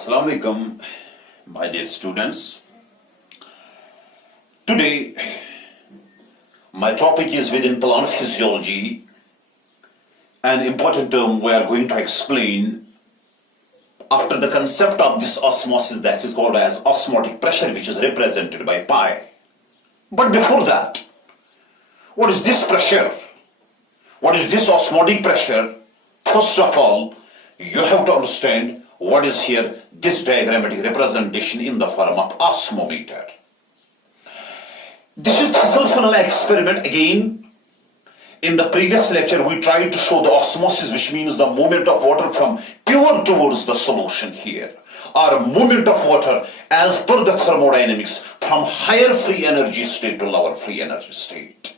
Assalamu alaikum, my dear students. Today, my topic is within plant physiology. An important term we are going to explain after the concept of this osmosis that is called as osmotic pressure, which is represented by pi. But before that, what is this pressure? What is this osmotic pressure? First of all, you have to understand what is here this diagrammatic representation in the form of osmometer. This is the self-funnel experiment. Again, in the previous lecture, we tried to show the osmosis, which means the movement of water from pure towards the solution here, or movement of water as per the thermodynamics from higher free energy state to lower free energy state.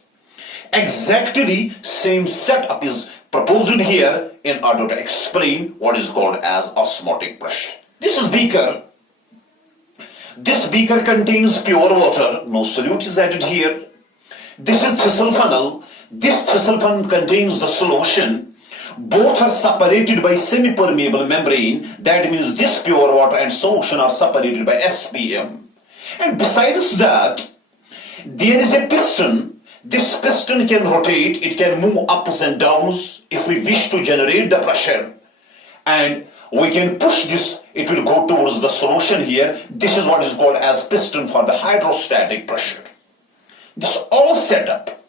Exactly same setup is proposed here in order to explain what is called as osmotic pressure. This is beaker. This beaker contains pure water. No solute is added here. This is thistle funnel. This thistle funnel contains the solution. Both are separated by semi-permeable membrane. That means this pure water and solution are separated by SPM. And besides that, there is a piston. This piston can rotate, it can move ups and downs if we wish to generate the pressure. And we can push this, it will go towards the solution here. This is what is called as piston for the hydrostatic pressure. This all setup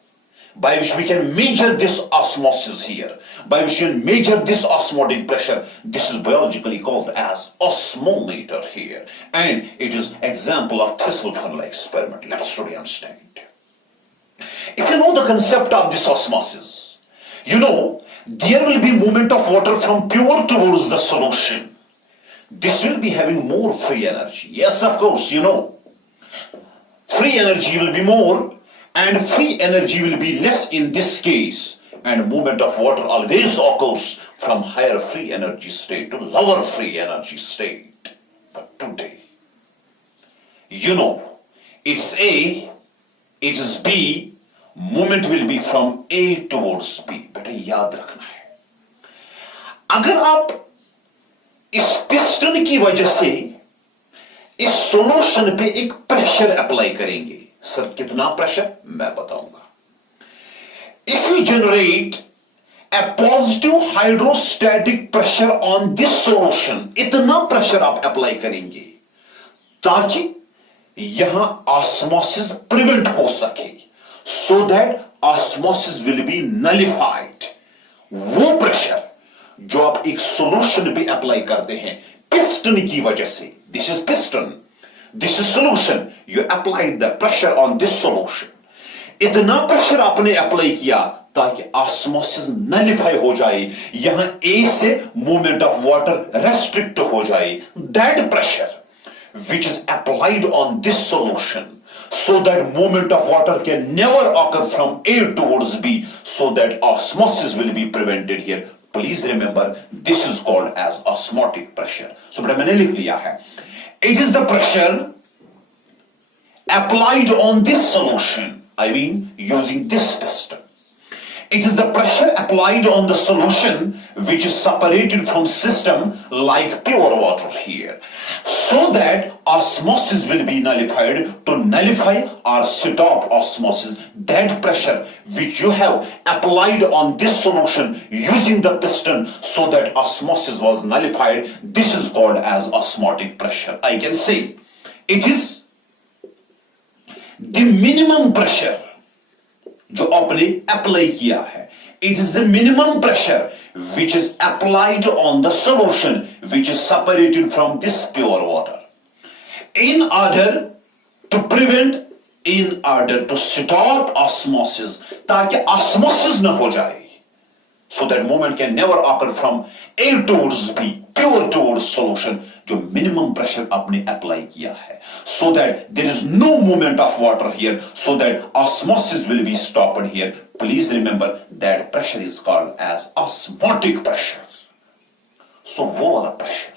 by which we can measure this osmosis here, by which we can measure this osmotic pressure. This is biologically called as osmometer here. And it is example of thistle funnel experiment. Let us really understand. If you know the concept of this osmosis, you know there will be movement of water from pure towards the solution. This will be having more free energy. Yes, of course, you know. Free energy will be more and free energy will be less in this case. And movement of water always occurs from higher free energy state to lower free energy state. But today, you know, it's A, it is B, movement will be from A towards B. बेटा याद रखना है, अगर आप इस piston की वजह से इस सॉल्यूशन पे एक प्रेशर अप्लाई करेंगे, सर कितना प्रेशर मैं बताऊंगा. If you generate a positive hydrostatic pressure on this solution, इतना प्रेशर आप अप्लाई करेंगे ताकि यहां ऑस्मोसिस प्रिवेंट हो सके, so that osmosis will be nullified. वो प्रेशर जो आप एक सॉल्यूशन पे अप्लाई करते हैं पिस्टन की वजह से, this is piston, this is solution, you applied the pressure on this solution. इतना प्रेशर आपने अप्लाई किया ताकि ऑस्मोसिस नलिफाई हो जाए, यहां A से मूवमेंट ऑफ वाटर रेस्ट्रिक्ट हो जाए. That pressure which is applied on this solution, so that movement of water can never occur from A towards B, so that osmosis will be prevented here. Please remember, this is called as osmotic pressure. So बेटा मैंने लिख लिया है. It is the pressure applied on this solution. I mean using this piston. It is the pressure applied on the solution which is separated from system like pure water here, so that osmosis will be nullified. To nullify or stop osmosis, that pressure which you have applied on this solution using the piston so that osmosis was nullified, this is called as osmotic pressure. I can say it is the minimum pressure जो आपने apply किया है. It is the minimum pressure which is applied on the solution which is separated from this pure water. In order to prevent, in order to stop osmosis, ताकि osmosis न हो जाए, so that movement can never occur from A towards B, pure towards solution, जो minimum pressure आपने apply किया है, so that there is no movement of water here, so that osmosis will be stopped here. Please remember that pressure is called as osmotic pressure. So वो वाला pressure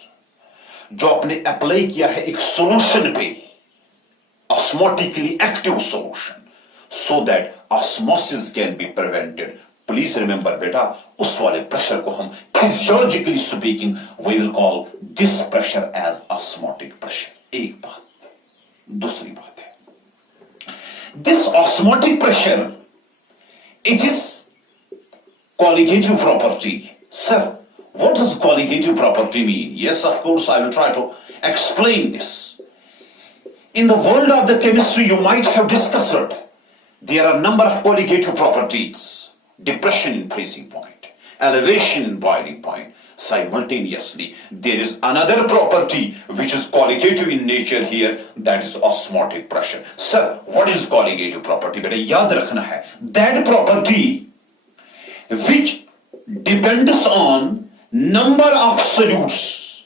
जो आपने apply किया है एक solution पे, osmotically active solution, so that osmosis can be prevented. Please remember beta, उस वाले pressure को हम physiologically speaking we will call this pressure as osmotic pressure. एक बात. दूसरी बात है, this osmotic pressure, it is colligative property. Sir, what does colligative property mean? Yes, of course, I will try to explain this. In the world of the chemistry, you might have discussed it. There are a number of colligative properties. Depression in freezing point, elevation in boiling point. Simultaneously, there is another property which is colligative in nature here, that is osmotic pressure. Sir, what is colligative property? Beta yaad rakhna hai. That property which depends on number of solutes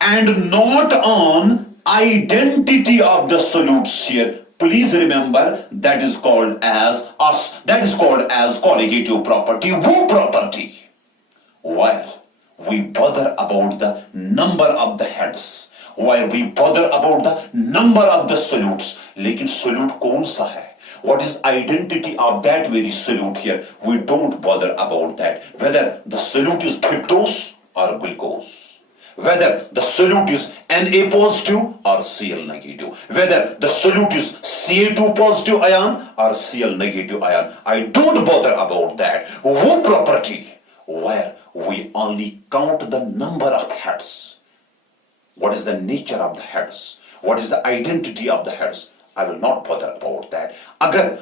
and not on identity of the solutes here. Please remember that is called as colligative property. वो property where we bother about the number of the heads, where we bother about the number of the solutes. लेकिन solute कौन सा है? What is identity of that very solute here? We don't bother about that. Whether the solute is fructose or glucose, whether the solute is Na positive or Cl negative, whether the solute is Ca2 positive ion or Cl negative ion, I don't bother about that. Wo property where we only count the number of heads. What is the nature of the heads? What is the identity of the heads? I will not bother about that. अगर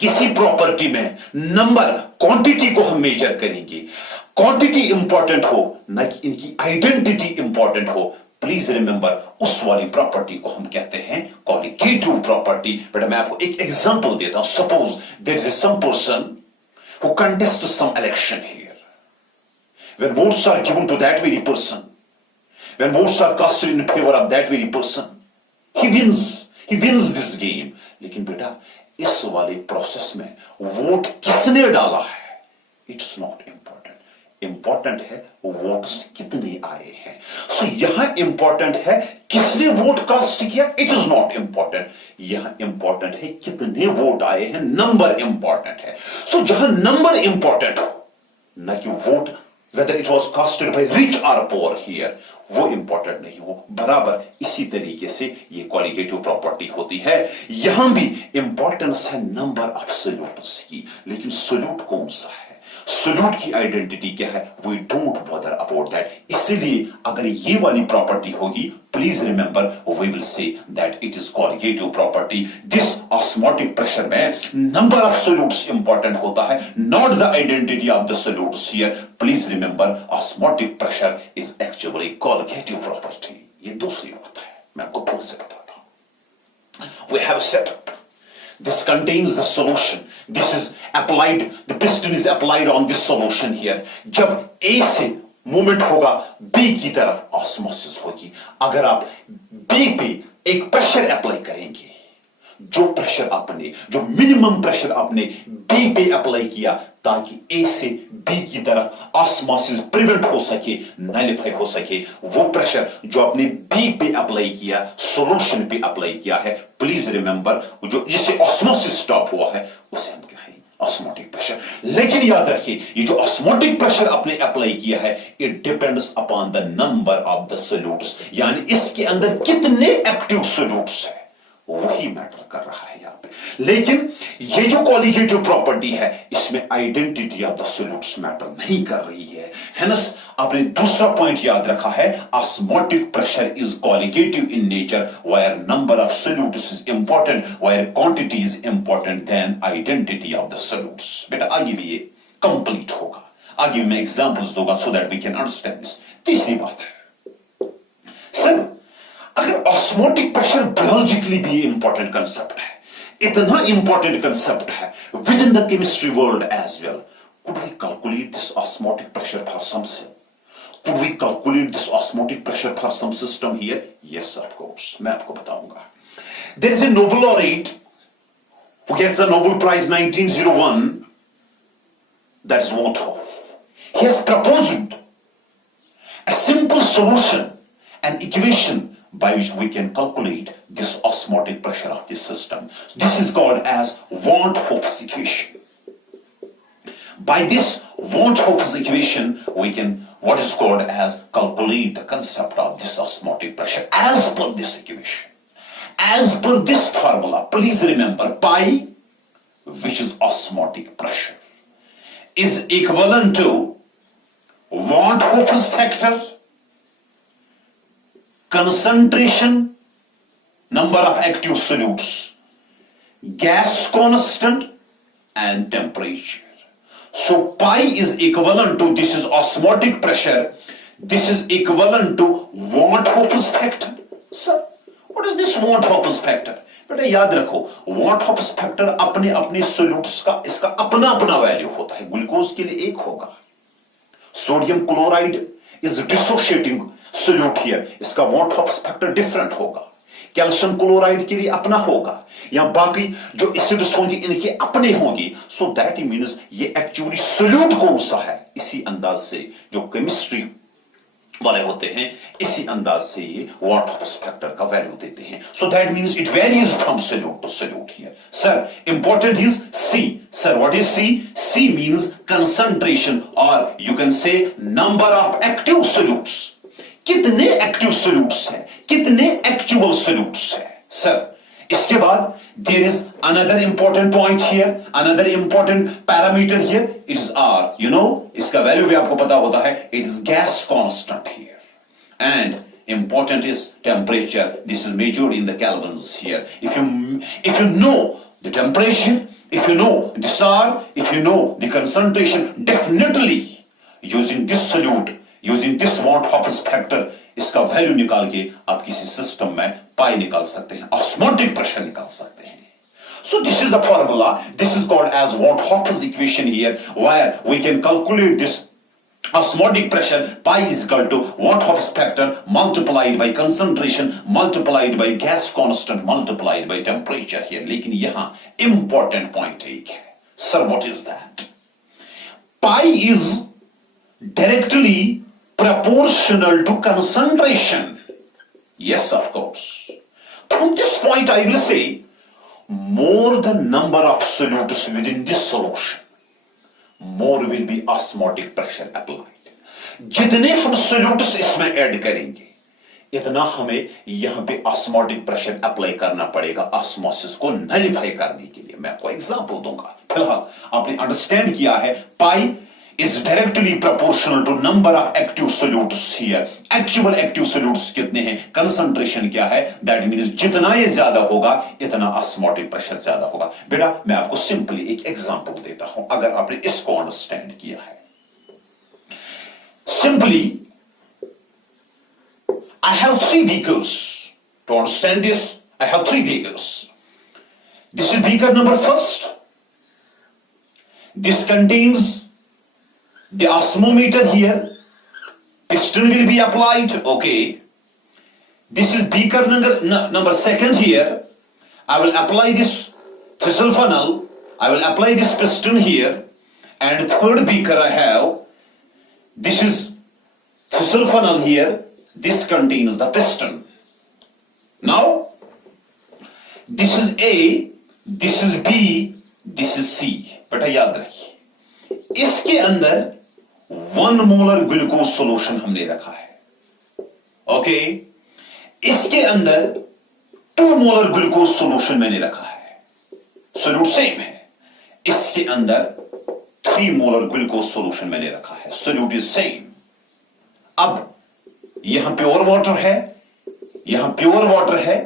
किसी property में number quantity को हम major करेंगे, quantity important हो ना कि इनकी आइडेंटिटी इंपॉर्टेंट हो, प्लीज रिमेंबर उस वाली प्रॉपर्टी को हम कहते हैं कॉलिगेटिव प्रॉपर्टी. बेटा मैं आपको एक एग्जांपल देता हूं. Suppose there is a some person who contest some election here. When votes are given to that very person, when votes are casted in favour of that very person, he wins this game. लेकिन बेटा इस वाले process में vote किसने डाला है, it's not important. Important है votes कितने आए हैं. सो यहां इंपॉर्टेंट है किसने वोट कास्ट किया, इट इज नॉट इंपॉर्टेंट. यहां इंपॉर्टेंट है कितने वोट आए हैं, नंबर इंपॉर्टेंट है. सो जहां नंबर इंपॉर्टेंट हो ना कि vote whether it was casted by rich or poor here, वो इंपॉर्टेंट नहीं हो. बराबर इसी तरीके से ये कॉलिगेटिव प्रॉपर्टी होती है. यहां भी इंपॉर्टेंस है नंबर ऑफ सोल्यूट्स की, लेकिन सोल्यूट कौन सा है, सोल्यूट की आइडेंटिटी क्या है, we don't bother about that. इसलिए अगर ये वाली प्रॉपर्टी होगी, please remember we will say that it is colligative property. This osmotic pressure में नंबर ऑफ सोल्यूट्स इंपॉर्टेंट होता है, not the identity of the solutes here. Please remember osmotic pressure is actually colligative property. ये दूसरी बात है, मैं आपको पूछ सकता था. We have set up. This contains the solution. This is applied, the piston is applied on this solution here. जब A से मूवमेंट होगा B की तरफ ऑस्मोसिस होगी. अगर आप B पे एक प्रेशर अप्लाई करेंगे, जो मिनिमम प्रेशर आपने B पे अप्लाई किया ताकि A से B की तरफ ऑस्मोसिस प्रिवेंट हो सके, नलिफाई हो सके, वो प्रेशर जो आपने B पे अप्लाई किया, सॉल्यूशन पे अप्लाई किया है, प्लीज रिमेंबर जो जिससे ऑस्मोसिस स्टॉप हुआ है उसे हम कहें ऑस्मोटिक प्रेशर. लेकिन याद रखिए ये जो ऑस्मोटिक प्रेशर आपने अप्लाई किया है, it depends upon the number of the solutes, यानी इसके अंदर कितने एक्टिव सोल्यूट्स है वही मैटर कर रहा है यहां पे. लेकिन ये जो कॉलिगेटिव प्रॉपर्टी है इसमें identity of the solutes matter नहीं कर रही है. हेंस आपने दूसरा पॉइंट याद रखा है, osmotic pressure is colligative in nature where number of solutes is important, where quantity is important then identity of the solutes. बेटा आगे भी ये कंप्लीट होगा, आगे मैं एग्जांपल्स दूंगा so that we can understand this. तीसरी बात है सर, अगर ऑस्मोटिक प्रेशर बायोलॉजिकली भी इंपॉर्टेंट कंसेप्ट है, इतना इंपॉर्टेंट कंसेप्ट है within the chemistry world as well, could we calculate this osmotic pressure for some cell? Could we calculate this osmotic pressure for some system here? Yes of course, मैं आपको बताऊंगा. There is a Nobel laureate who gets the Nobel prize 1901, that is what of. He has proposed a simple solution, an equation by which we can calculate this osmotic pressure of the system. This is called as Van Hoff's equation. By this Van-Hoff's equation, we can what is called as calculate the concept of this osmotic pressure as per this equation. As per this formula, please remember pi, which is osmotic pressure, is equivalent to Van-Hoff's factor, concentration, number of active solutes, gas constant, and temperature. So pi is equivalent to, this is osmotic pressure, this is equivalent to Van-Hoff's factor. Sir, what is this Van-Hoff's factor? बेटा याद रखो, Van-Hoff's factor अपने अपने solutes का इसका अपना अपना value होता है. ग्लूकोज के लिए एक होगा. Sodium chloride is dissociating solute here, इसका Van-Hoff's factor डिफरेंट होगा. कैल्शियम क्लोराइड के लिए अपना होगा, या बाकी जो एसिड्स होंगे इनके अपने होंगे. सो दैट मींस ये एक्चुअली सोल्यूट कौन सा है, इसी अंदाज से जो केमिस्ट्री वाले होते हैं इसी अंदाज से ये Van-Hoff's factor का वैल्यू देते हैं. So that means it varies from solute to solute here. Sir important is C. Sir what is C? C means concentration और you can say number of active solutes. कितने active solutes हैं, कितने actual solutes हैं. Sir इसके बाद there is another important point here, another important parameter here, it is R. You know इसका value भी आपको पता होता है, it is gas constant here. And important is temperature. This is measured in the kelvins here. If you know the temperature, if you know this R, if you know the concentration, definitely using this solute, using this Van-Hoff's factor, इसका value निकाल के आप किसी system में पाई निकाल सकते हैं, osmotic pressure निकाल सकते हैं. So this is the formula. This is called as Van-Hoff's equation here, where we can calculate this osmotic pressure. Pi is equal to Van-Hoff's factor multiplied by concentration multiplied by gas constant multiplied by temperature here. लेकिन यहाँ important point एक है. Sir, what is that? Pi is directly proportional to concentration. Yes, of course. From this point I will say, more the number of solutes within this solution, more will be osmotic pressure applied. जितने हम solutes इसमें add करेंगे इतना हमें यहां पे osmotic pressure apply करना पड़ेगा ऑस्मोसिस को नलिफाई करने के लिए. मैं आपको एग्जांपल दूंगा. फिलहाल आपने अंडरस्टैंड किया है पाई is directly proportional to number of active solutes here. Actual active solutes कितने हैं, concentration क्या है, that means जितना ये ज्यादा होगा इतना osmotic pressure ज्यादा होगा. बेटा मैं आपको सिंपली एक एग्जांपल देता हूं अगर आपने इसको अंडरस्टैंड किया है. Simply I have 3 beakers. To understand this, I have 3 beakers. This is beaker number first. This contains the osmometer here. Piston will be applied. Okay. This is beaker number second here. I will apply this thistle funnel. I will apply this piston here. And third beaker I have. This is thistle funnel here. This contains the piston. Now, this is A, this is B, this is C. बेटा याद रखिए, इसके अंदर 1 molar glucose solution हमने रखा है. Okay. इसके अंदर 2 मोलर ग्लूकोज सॉल्यूशन मैंने रखा है. सोल्यूट सेम है. इसके अंदर 3 मोलर ग्लूकोज सॉल्यूशन मैंने रखा है. Solute is same. अब यहां प्योर वाटर है, यहां प्योर वाटर है,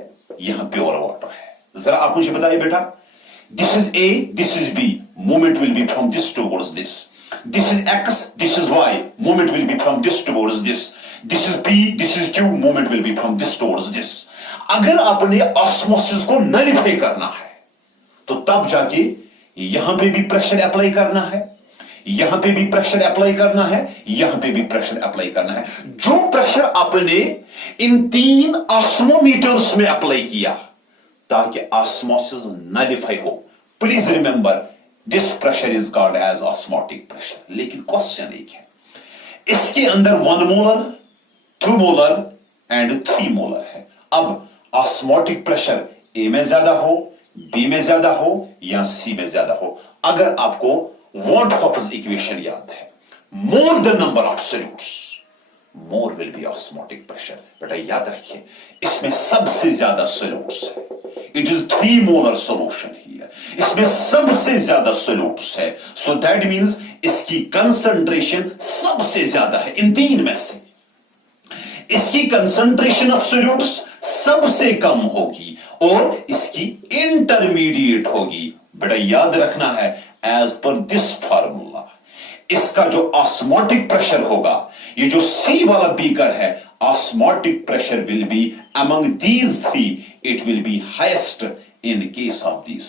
यहां प्योर वाटर है. जरा आप मुझे बताइए बेटा, this is A, this is B, movement will be from this towards this. This is X, this is Y, movement will be from this towards this. This is P, this is Q, movement will be from this towards this. अगर आपने osmosis को nullify करना है तो तब जाके यहां पे भी प्रेशर अप्लाई करना है, यहां पे भी प्रेशर अप्लाई करना है, यहां पे भी प्रेशर अप्लाई करना है. जो प्रेशर आपने इन 3 ऑस्मोमीटर्स में अप्लाई किया ताकि ऑस्मोसिस नलिफाई हो. Please remember, this pressure is called as osmotic pressure. लेकिन क्वेश्चन एक है, इसके अंदर 1 मोलर, 2 मोलर एंड 3 मोलर है. अब ऑस्मोटिक प्रेशर ए में ज्यादा हो, बी में ज्यादा हो या सी में ज्यादा हो, अगर आपको वॉट हॉपस इक्वेशन याद है, more the number of solutes more will be osmotic pressure. बेटा याद रखिए, इसमें सबसे ज्यादा सोल्यूट्स है, it is 3 molar solution here, इसमें सबसे ज्यादा सोल्यूट्स है, सो दैट मींस इसकी कंसंट्रेशन सबसे ज्यादा है इन 3 में से। इसकी कंसंट्रेशन ऑफ सोल्यूट्स सबसे कम होगी और इसकी इंटरमीडिएट होगी। बेटा याद रखना है, एज पर दिस फार्मूला इसका जो ऑस्मोटिक प्रेशर होगा, ये जो सी वाला बीकर है, osmotic pressure will be among these 3 it will be highest in case of this,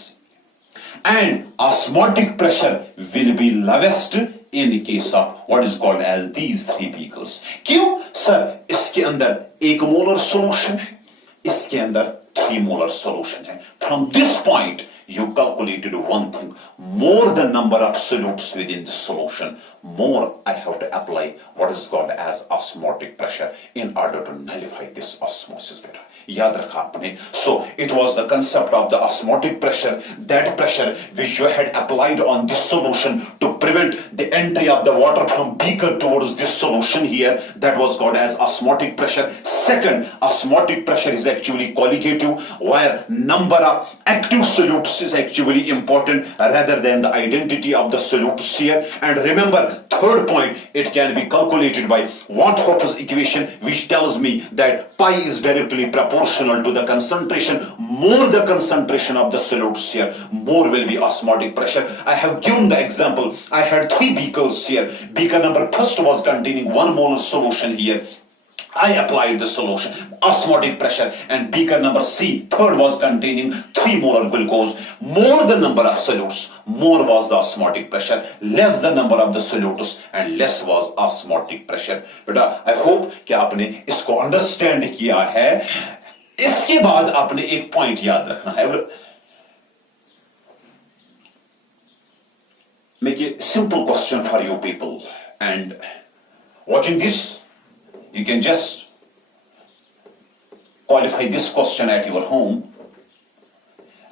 and osmotic pressure will be lowest in case of what is called as these 3 बीकर्स। क्यों sir? इसके अंदर 1 molar solution है, इसके अंदर 3 molar solution है। From this point you calculated one thing, more the number of solutes within the solution, more I have to apply what is called as osmotic pressure in order to nullify this osmosis. Beta याद रखा आपने। So it was the concept of the osmotic pressure, that pressure which you had applied on this solution to prevent the entry of the water from beaker towards this solution here, that was called as osmotic pressure. Second, osmotic pressure is actually qualitative, where number of active solutes is actually important rather than the identity of the solutes here. And remember, third point, it can be calculated by Van-Hoff's equation, which tells me that pi is directly proportional to the concentration. More the concentration of the solutes here, more will be osmotic pressure. I have given the example. I had 3 beakers here. Beaker number first was containing 1 molar solution here. I applied the solution, osmotic pressure, and beaker number C, third, was containing 3 molar glucose. More the number of solutes, more was the osmotic pressure, less the number of the solutes, and less was osmotic pressure. बेटा I hope कि आपने इसको understand किया है। इसके बाद आपने एक point याद रखना है। Make a simple question for you people, and watching this, you can just qualify this question at your home.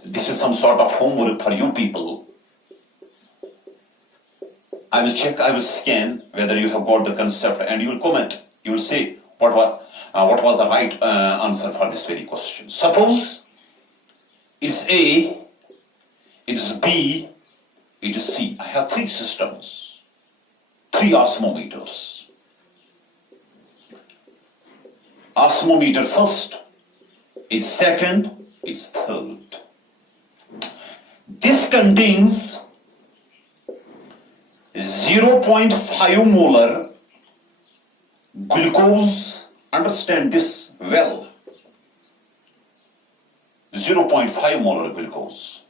This is some sort of homework for you people. I will check, I will scan whether you have got the concept, and you will comment. You will say what was the right answer for this very question. Suppose it's A, it is B, it is C. I have 3 systems, 3 osmometers. Osmometer first, it's second, it's third. This contains 0.5 molar glucose. Understand this well. 0.5 molar glucose.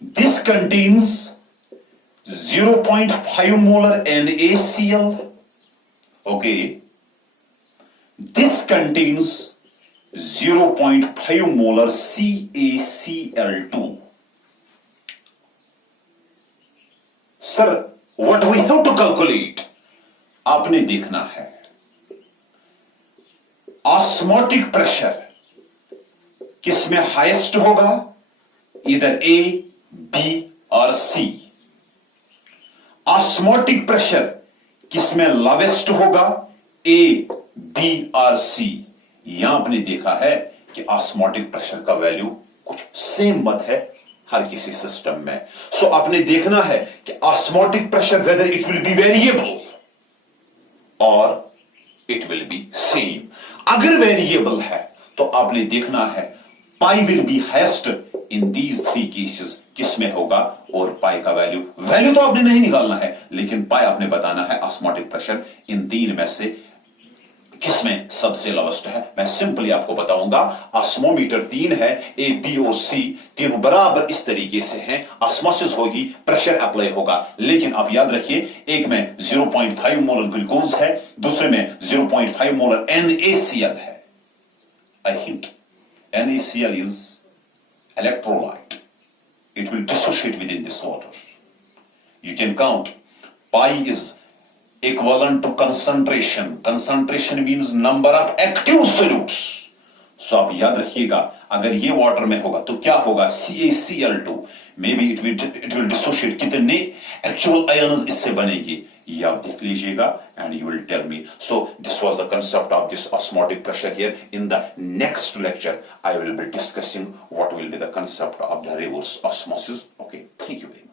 This contains 0.5 molar NaCl. Okay. This contains 0.5 molar CaCl2. Sir, what we have to calculate, आपने देखना है osmotic pressure किसमें highest होगा, इधर A, B और C। Osmotic pressure किसमें lowest होगा, A, B और C। यहां आपने देखा है कि ऑस्मोटिक प्रेशर का वैल्यू कुछ सेम मत है हर किसी सिस्टम में। सो आपने देखना है कि osmotic pressure whether it will be variable और इट विल बी सेम। अगर वेरिएबल है तो आपने देखना है pi will be highest in these 3 cases. किसमें होगा, और पाई का वैल्यू तो आपने नहीं निकालना है, लेकिन पाई आपने बताना है ऑस्मोटिक प्रेशर इन 3 में से किसमें सबसे लोवेस्ट है। मैं सिंपली आपको बताऊंगा, ऑस्मोमीटर 3 है, ए, बी और सी तीनों बराबर इस तरीके से हैं। ऑस्मोसिस होगी, प्रेशर अप्लाई होगा, लेकिन आप याद रखिए एक में 0.5 मोलर ग्लूकोज है, दूसरे में 0.5 मोलर NaCl है। आई hint, NaCl is electrolyte. It will dissociate within this water. You can count. Pi is equivalent to concentration. Concentration means number of active solutes. सो आप याद रखिएगा, अगर ये वाटर में होगा तो क्या होगा, CaCl2, may be it will dissociate, कितने एक्चुअल आयन्स इससे बनेगी ये आप देख लीजिएगा, and you will tell me. So this was the concept of this osmotic pressure here. In the next lecture I will be discussing what will be the concept of the reverse osmosis. Okay, thank you very much.